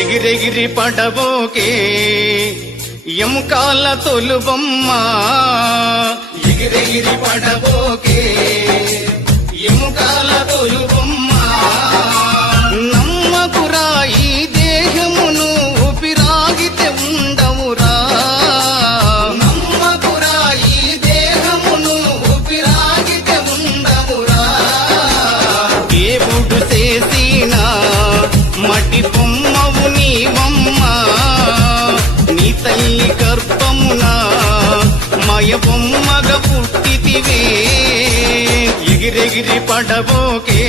ఎగిరెగిరి పడబోకే ఎముకాల తొలుబొమ్మ ఎగిరెగిరి పడబోకే ఎముకాల తొలుబొమ్మ నమ్మకురా ఈ దేహమును ఊపిరాగితే ఉండవురా నమ్మకురా ఈ దేహమును ఊపిరాగితే ఉండవురా దేవుడు చేసిన మటి బొమ్మవు నీవమ్మ నీ తల్లి గర్భమున మయ బొమ్మగా పుట్టితివే ఎగిరెగిరి పడబోకే